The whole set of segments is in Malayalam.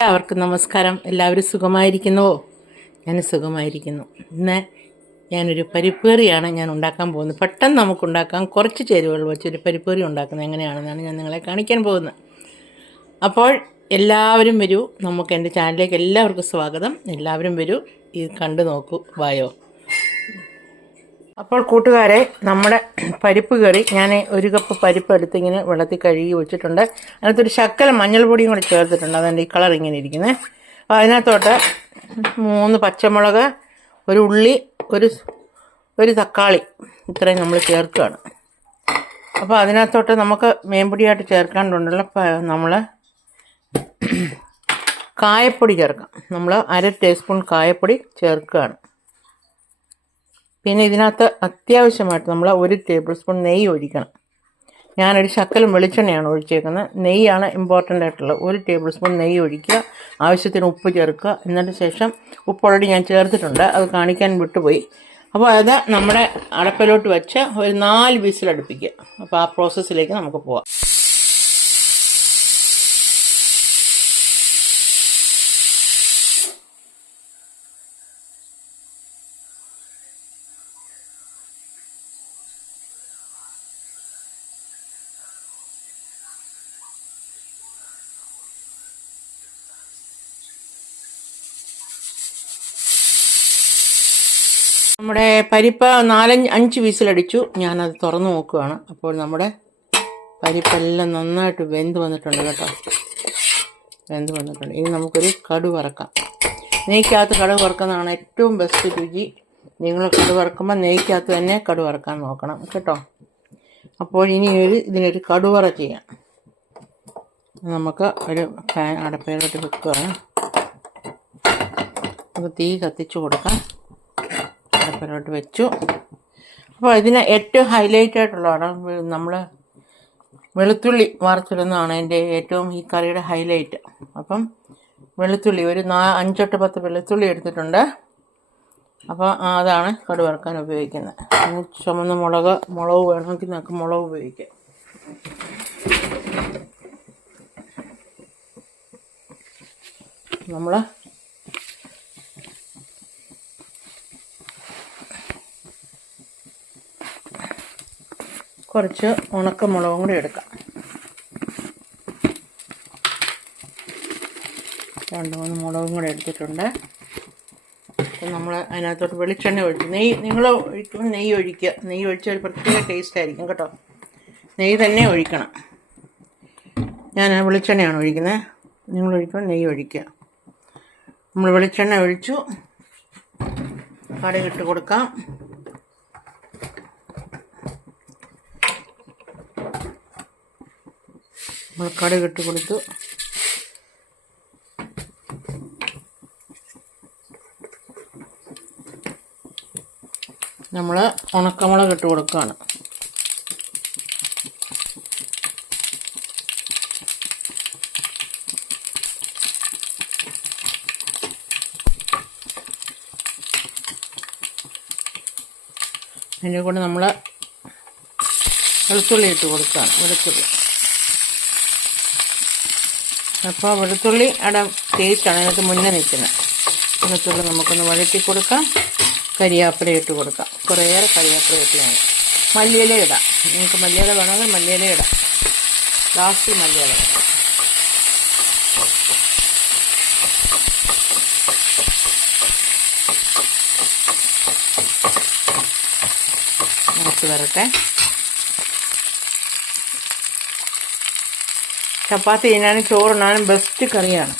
എല്ലാവർക്കും നമസ്കാരം. എല്ലാവരും സുഖമായിരിക്കുന്നുവോ? ഞാൻ സുഖമായിരിക്കുന്നു. ഇന്ന് ഞാനൊരു പരിപ്പ് കറിയാണ് ഞാൻ ഉണ്ടാക്കാൻ പോകുന്നത്. പെട്ടെന്ന് നമുക്ക് ഉണ്ടാക്കാം. കുറച്ച് ചേരുവകൾ വെച്ചൊരു പരിപ്പ് കറി ഉണ്ടാക്കുന്നത് എങ്ങനെയാണെന്നാണ് ഞാൻ നിങ്ങളെ കാണിക്കാൻ പോകുന്നത്. അപ്പോൾ എല്ലാവരും വരൂ. നമുക്ക് എൻ്റെ ചാനലിലേക്ക് എല്ലാവർക്കും സ്വാഗതം. എല്ലാവരും വരൂ, ഇത് കണ്ടു നോക്കൂ. വായോ. അപ്പോൾ കൂട്ടുകാരെ, നമ്മുടെ പരിപ്പ് കറി ഞാൻ ഒരു കപ്പ് പരിപ്പ് എടുത്ത് ഇങ്ങനെ വെള്ളത്തിൽ കഴുകി വെച്ചിട്ടുണ്ട്. അതിനകത്തൊരു ശക്കലം മഞ്ഞൾപ്പൊടിയും കൂടി ചേർത്തിട്ടുണ്ട്. അതെൻ്റെ ഈ കളർ ഇങ്ങനെ ഇരിക്കുന്നത്. അപ്പോൾ അതിനകത്തോട്ട് 3 പച്ചമുളക്, ഒരു ഉള്ളി, ഒരു തക്കാളി, ഇത്രയും നമ്മൾ ചേർക്കുകയാണ്. അപ്പോൾ അതിനകത്തോട്ട് നമുക്ക് മേമ്പൊടിയായിട്ട് ചേർക്കാണ്ടുണ്ടല്ലോ, നമ്മൾ കായപ്പൊടി ചേർക്കാം. നമ്മൾ 1/2 ടീസ്പൂൺ കായപ്പൊടി ചേർക്കുകയാണ്. പിന്നെ ഇതിനകത്ത് അത്യാവശ്യമായിട്ട് നമ്മൾ 1 ടേബിൾ സ്പൂൺ നെയ്യ് ഒഴിക്കണം. ഞാനൊരു ശക്കലം വെളിച്ചെണ്ണയാണ് ഒഴിച്ചേക്കുന്നത്. നെയ്യാണ് ഇമ്പോർട്ടൻ്റ് ആയിട്ടുള്ളത്. 1 ടേബിൾ സ്പൂൺ നെയ്യ് ഒഴിക്കുക. ആവശ്യത്തിന് ഉപ്പ് ചേർക്കുക. എന്നിട്ട് ശേഷം ഉപ്പ് ഓൾറെഡി ഞാൻ ചേർത്തിട്ടുണ്ട്, അത് കാണിക്കാൻ വിട്ടുപോയി. അപ്പോൾ അത് നമ്മുടെ അടപ്പിലോട്ട് വെച്ച് ഒരു 4 വിസിൽ അടുപ്പിക്കുക. അപ്പോൾ ആ പ്രോസസ്സിലേക്ക് നമുക്ക് പോവാം. നമ്മുടെ പരിപ്പ് 4-5 വിസിലടിച്ചു. ഞാനത് തുറന്നു നോക്കുകയാണ്. അപ്പോൾ നമ്മുടെ പരിപ്പെല്ലാം നന്നായിട്ട് വെന്ത് വന്നിട്ടുണ്ട് കേട്ടോ. വെന്ത് വന്നിട്ടുണ്ട്. ഇനി നമുക്കൊരു കടുക് വറക്കാം. നെയ്ക്കകത്ത് കടുക് വറക്കുന്നതാണ് ഏറ്റവും ബെസ്റ്റ് രുചി. നിങ്ങൾ കടുക് വറക്കുമ്പോൾ നെയ്ക്കകത്ത് തന്നെ കടുക് വറക്കാൻ നോക്കണം കേട്ടോ. അപ്പോൾ ഇനി ഇതിനൊരു കടുവറ ചെയ്യാം. നമുക്ക് ഒരു പാൻ അടപ്പയിലോട്ട് വെക്കുകയാണ്. നമുക്ക് തീ കത്തിച്ചു കൊടുക്കാം. അടപ്പിലോട്ട് വെച്ചു. അപ്പോൾ ഇതിന് ഏറ്റവും ഹൈലൈറ്റ് ആയിട്ടുള്ളതാണ് നമ്മൾ വെളുത്തുള്ളി വറുത്തിടുന്നതാണ് എൻ്റെ ഏറ്റവും ഈ കറിയുടെ ഹൈലൈറ്റ്. അപ്പം വെളുത്തുള്ളി ഒരു 5-10 വെളുത്തുള്ളി എടുത്തിട്ടുണ്ട്. അപ്പോൾ അതാണ് കടുക് വറുക്കാൻ ഉപയോഗിക്കുന്നത്. ചുമന്ന മുളക് വേണമെങ്കിൽ നമുക്ക് മുളക് ഉപയോഗിക്കാം. നമ്മൾ കുറച്ച് ഉണക്കമുളകും കൂടി എടുക്കാം. 2-3 മുളകും കൂടി എടുത്തിട്ടുണ്ട്. നമ്മൾ അതിനകത്തോട്ട് വെളിച്ചെണ്ണ ഒഴിച്ചു. നിങ്ങൾ ഒഴിക്കുമ്പോൾ നെയ്യ് ഒഴിക്കുക. നെയ്യ് ഒഴിച്ചാൽ ഒരു പ്രത്യേക ടേസ്റ്റ് ആയിരിക്കും കേട്ടോ. നെയ്യ് തന്നെ ഒഴിക്കണം. ഞാൻ വെളിച്ചെണ്ണയാണ് ഒഴിക്കുന്നത്. നിങ്ങൾ ഒഴിക്കുമ്പോൾ നെയ്യ് ഒഴിക്കുക. നമ്മൾ വെളിച്ചെണ്ണ ഒഴിച്ചു. കടുകിട്ട് കൊടുക്കാം. നമ്മൾ കടുകിട്ട് കൊടുത്തു. നമ്മൾ ഉണക്കമുളക് ഇട്ട് കൊടുക്കുകയാണ്. അതിൻ്റെ കൂടെ നമ്മൾ വെളുത്തുള്ളി ഇട്ട് കൊടുക്കുകയാണ്. വെളുത്തുള്ളി അപ്പോൾ വെളുത്തുള്ളി ടേസ്റ്റാണ് അതിനകത്ത് മുന്നേ നിൽക്കുന്നത്. വെളുത്തുള്ളി നമുക്കൊന്ന് വഴറ്റി കൊടുക്കാം. കരിയാപ്പില ഇട്ട് കൊടുക്കാം. കുറേയേറെ കരിയാപ്പില ഇട്ടാണ്. മല്ലിയില ഇടാം. നിങ്ങൾക്ക് മല്ലിയില വേണമെങ്കിൽ മല്ലിയില ഇടാം. ലാസ്റ്റ് മല്ലിയില ഇടാം. നമുക്ക് വരട്ടെ. ചപ്പാത്തി തിന്നാനും ചോറുണ്ണാനും ബെസ്റ്റ് കറിയാണ്.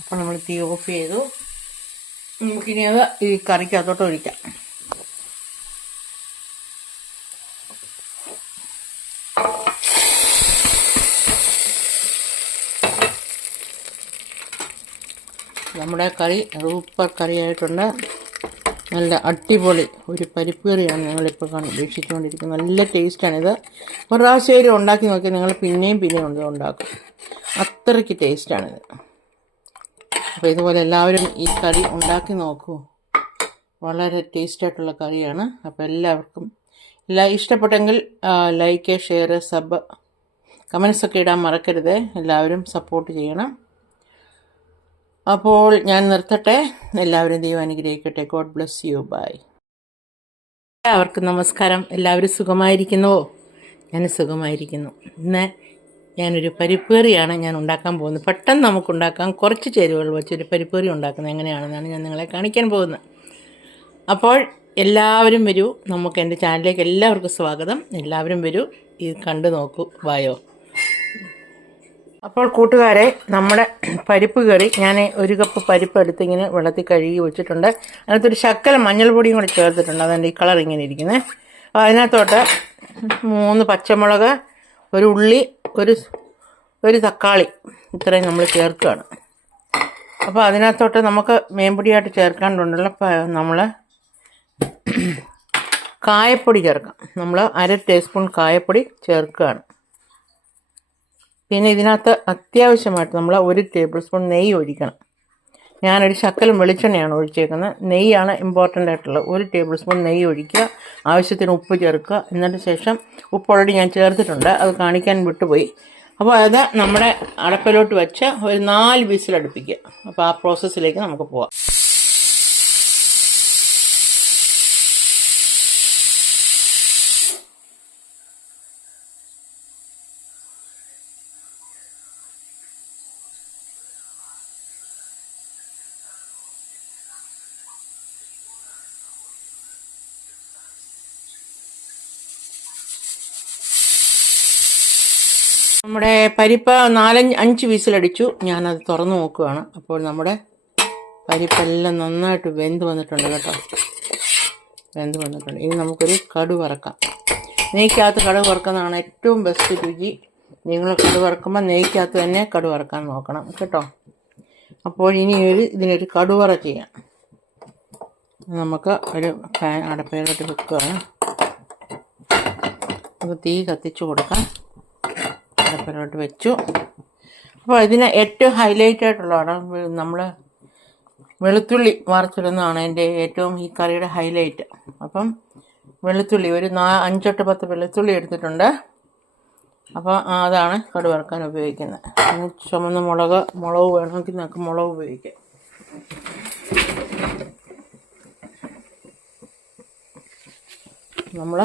അപ്പോൾ നമ്മൾ തീ ഓഫ് ചെയ്തു. നമുക്കിനി അത് ഈ കറിക്കകത്തോട്ട് ഒഴിക്കാം. നമ്മുടെ കറി സൂപ്പർ കറിയായിട്ടുണ്ട്. നല്ല അടിപൊളി ഒരു പരിപ്പ് കറിയാണ് ഞങ്ങളിപ്പോൾ വീക്ഷിച്ചുകൊണ്ടിരിക്കുന്നത്. നല്ല ടേസ്റ്റാണിത്. ഒരു പ്രാവശ്യം ഉണ്ടാക്കി നോക്കി നിങ്ങൾ പിന്നെയും ഉണ്ടാക്കും. അത്രയ്ക്ക് ടേസ്റ്റാണിത്. അപ്പോൾ ഇതുപോലെ എല്ലാവരും ഈ കറി ഉണ്ടാക്കി നോക്കൂ. വളരെ ടേസ്റ്റായിട്ടുള്ള കറിയാണ്. അപ്പോൾ എല്ലാവർക്കും ഇഷ്ടപ്പെട്ടെങ്കിൽ ലൈക്ക്, ഷെയർ, സബ്, കമൻസൊക്കെ ഇടാൻ മറക്കരുത്. എല്ലാവരും സപ്പോർട്ട് ചെയ്യണം. അപ്പോൾ ഞാൻ നിർത്തട്ടെ. എല്ലാവരും ദൈവം അനുഗ്രഹിക്കട്ടെ. God bless you. ബൈ. എല്ലാവർക്കും നമസ്കാരം. എല്ലാവരും സുഖമായിരിക്കുന്നുവോ? ഞാൻ സുഖമായിരിക്കുന്നു. ഇന്ന് ഞാനൊരു പരിപ്പ് കറിയാണ് ഞാൻ ഉണ്ടാക്കാൻ പോകുന്നത്. പെട്ടെന്ന് നമുക്കുണ്ടാക്കാം. കുറച്ച് ചേരുവകൾ വെച്ചൊരു പരിപ്പ് കറി ഉണ്ടാക്കുന്നത് എങ്ങനെയാണെന്നാണ് ഞാൻ നിങ്ങളെ കാണിക്കാൻ പോകുന്നത്. അപ്പോൾ എല്ലാവരും വരൂ. നമുക്ക് എൻ്റെ ചാനലിലേക്ക് എല്ലാവർക്കും സ്വാഗതം. എല്ലാവരും വരൂ, ഇത് കണ്ടു നോക്കൂ. വായോ. അപ്പോൾ കൂട്ടുകാരെ, നമ്മുടെ പരിപ്പ് കറി ഞാൻ ഒരു കപ്പ് പരിപ്പ് എടുത്ത് ഇങ്ങനെ വെള്ളത്തിൽ കഴുകി വെച്ചിട്ടുണ്ട്. അതിനകത്തൊരു ശക്കലം മഞ്ഞൾപ്പൊടിയും കൂടി ചേർത്തിട്ടുണ്ട്. അതെൻ്റെ ഈ കളർ ഇങ്ങനെ ഇരിക്കുന്നത്. അപ്പോൾ അതിനകത്തോട്ട് 3 പച്ചമുളക്, ഒരു ഉള്ളി, ഒരു തക്കാളി, ഇത്രയും നമ്മൾ ചേർക്കുകയാണ്. അപ്പോൾ അതിനകത്തോട്ട് നമുക്ക് മേമ്പൊടിയായിട്ട് ചേർക്കാണ്ടുണ്ടല്ലോ. നമ്മൾ കായപ്പൊടി ചേർക്കാം. നമ്മൾ 1/2 ടീസ്പൂൺ കായപ്പൊടി ചേർക്കുകയാണ്. പിന്നെ ഇതിനകത്ത് അത്യാവശ്യമായിട്ട് നമ്മൾ 1 ടേബിൾ സ്പൂൺ നെയ്യ് ഒഴിക്കണം. ഞാനൊരു ശക്കലം വെളിച്ചെണ്ണയാണ് ഒഴിച്ചേക്കുന്നത്. നെയ്യാണ് ഇമ്പോർട്ടൻ്റ് ആയിട്ടുള്ളത്. 1 ടേബിൾ സ്പൂൺ നെയ്യ് ഒഴിക്കുക. ആവശ്യത്തിന് ഉപ്പ് ചേർക്കുക. എന്നിട്ട് ശേഷം ഉപ്പ് ഓൾറെഡി ഞാൻ ചേർത്തിട്ടുണ്ട്, അത് കാണിക്കാൻ വിട്ടുപോയി. അപ്പോൾ അത് നമ്മുടെ അടപ്പിലോട്ട് വെച്ച് ഒരു 4 വിസിലടുപ്പിക്കുക. അപ്പോൾ ആ പ്രോസസ്സിലേക്ക് നമുക്ക് പോവാം. നമ്മുടെ പരിപ്പ് 4-5 വിസിലടിച്ചു. ഞാനത് തുറന്ന് നോക്കുകയാണ്. അപ്പോൾ നമ്മുടെ പരിപ്പെല്ലാം നന്നായിട്ട് വെന്ത് വന്നിട്ടുണ്ട് കേട്ടോ. വെന്ത് വന്നിട്ടുണ്ട്. ഇനി നമുക്കൊരു കടുക് വറക്കാം. നെയ്ക്കകത്ത് കടുക് വറക്കുന്നതാണ് ഏറ്റവും ബെസ്റ്റ് രുചി. നിങ്ങൾ കടുക് വറക്കുമ്പോൾ നെയ്ക്കകത്ത് തന്നെ കടുക് വറക്കാൻ നോക്കണം കേട്ടോ. അപ്പോൾ ഇനി ഇതിനൊരു കടുവറ ചെയ്യാം. നമുക്ക് ഒരു പാൻ അടപ്പയിലോട്ട് വെക്കുകയാണ്. നമുക്ക് തീ കത്തിച്ചു കൊടുക്കാം. അടപ്പിലോട്ട് വെച്ചു. അപ്പോൾ ഇതിന് ഏറ്റവും ഹൈലൈറ്റ് ആയിട്ടുള്ളതാണ് നമ്മൾ വെളുത്തുള്ളി വറുത്തിടുന്നതാണ് എൻ്റെ ഏറ്റവും ഈ കറിയുടെ ഹൈലൈറ്റ്. അപ്പം വെളുത്തുള്ളി ഒരു 5-10 വെളുത്തുള്ളി എടുത്തിട്ടുണ്ട്. അപ്പോൾ അതാണ് കടുക് വറുക്കാൻ ഉപയോഗിക്കുന്നത്. ചുമന്ന മുളക് വേണമെങ്കിൽ നമുക്ക് മുളക് ഉപയോഗിക്കാം. നമ്മൾ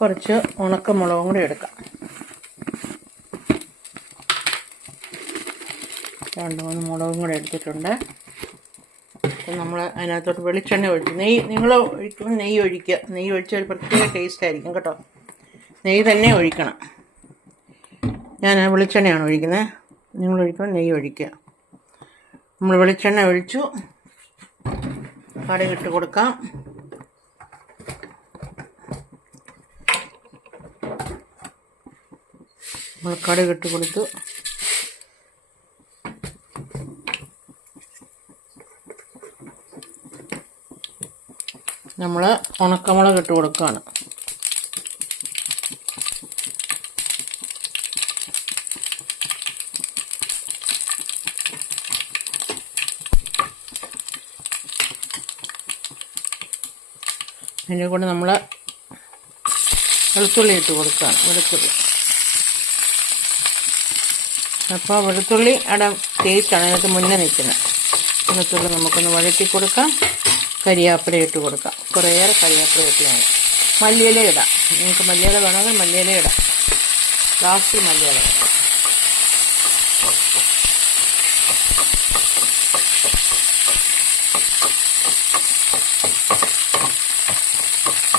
കുറച്ച് ഉണക്കമുളകും കൂടി എടുക്കാം. 2-3 മുളകും കൂടി എടുത്തിട്ടുണ്ട്. നമ്മൾ അതിനകത്തോട്ട് വെളിച്ചെണ്ണ ഒഴിച്ചു. നിങ്ങൾ ഒഴിക്കുമ്പോൾ നെയ്യ് ഒഴിക്കുക. നെയ്യ് ഒഴിച്ചാൽ ഒരു പ്രത്യേക ടേസ്റ്റ് ആയിരിക്കും കേട്ടോ. നെയ്യ് തന്നെ ഒഴിക്കണം. ഞാൻ വെളിച്ചെണ്ണയാണ് ഒഴിക്കുന്നത്. നിങ്ങൾ ഒഴിക്കുമ്പോൾ നെയ്യ് ഒഴിക്കുക. നമ്മൾ വെളിച്ചെണ്ണ ഒഴിച്ചു. കടുകിട്ട് കൊടുക്കാം. നമ്മൾ കടുകിട്ട് കൊടുത്തു. നമ്മൾ ഉണക്കമുളക് ഇട്ട് കൊടുക്കുകയാണ്. അതിൻ്റെ കൂടെ നമ്മൾ വെളുത്തുള്ളി ഇട്ട് കൊടുക്കുകയാണ്. വെളുത്തുള്ളി അപ്പോൾ വെളുത്തുള്ളി ടേസ്റ്റാണ് അതിനകത്ത് മുന്നേ നിൽക്കുന്നത്. വെളുത്തുള്ളി നമുക്കൊന്ന് വഴറ്റി കൊടുക്കാം. കരിയാപ്പില ഇട്ട് കൊടുക്കാം. കുറേയേറെ കരിയാപ്പില ഇട്ടാണ്. മല്ലിയില ഇടാം. നിങ്ങൾക്ക് മല്ലിയില വേണമെങ്കിൽ മല്ലിയില ഇടാം. ലാസ്റ്റ് മല്ലിയില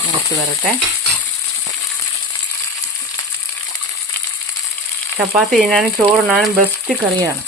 നമുക്ക് വരട്ടെ. ചപ്പാത്തി തിന്നാനും ചോറുണ്ണാനും ബെസ്റ്റ് കറിയാണ്.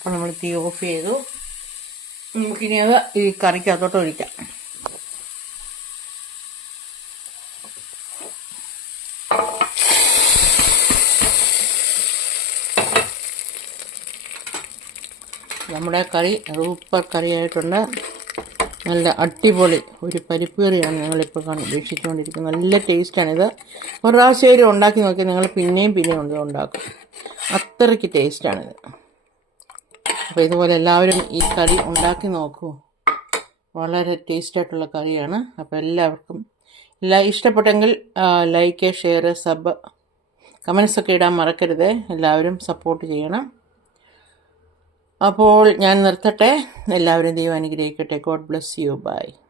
അപ്പോൾ നമ്മൾ തീ ഓഫ് ചെയ്തു. നമുക്കിനി അത് ഈ കറിക്കകത്തോട്ട് ഒഴിക്കാം. നമ്മുടെ കറി സൂപ്പർ കറിയായിട്ടുണ്ട്. നല്ല അടിപൊളി ഒരു പരിപ്പ് കറിയാണ് ഞങ്ങളിപ്പോൾ വീക്ഷിച്ചുകൊണ്ടിരിക്കുന്നത്. നല്ല ടേസ്റ്റാണിത്. ഒരു പ്രാവശ്യം ഉണ്ടാക്കി നോക്കി നിങ്ങൾ പിന്നെയും ഉണ്ടാക്കും. അത്രയ്ക്ക് ടേസ്റ്റാണിത്. അപ്പോൾ ഇതുപോലെ എല്ലാവരും ഈ കറി ഉണ്ടാക്കി നോക്കൂ. വളരെ ടേസ്റ്റായിട്ടുള്ള കറിയാണ്. അപ്പോൾ എല്ലാവർക്കും ഇഷ്ടപ്പെട്ടെങ്കിൽ ലൈക്ക്, ഷെയർ, സബ്, കമൻസൊക്കെ ഇടാൻ മറക്കരുത്. എല്ലാവരും സപ്പോർട്ട് ചെയ്യണം. അപ്പോൾ ഞാൻ നിർത്തട്ടെ. എല്ലാവരും ദൈവം അനുഗ്രഹിക്കട്ടെ. God bless you. ബൈ.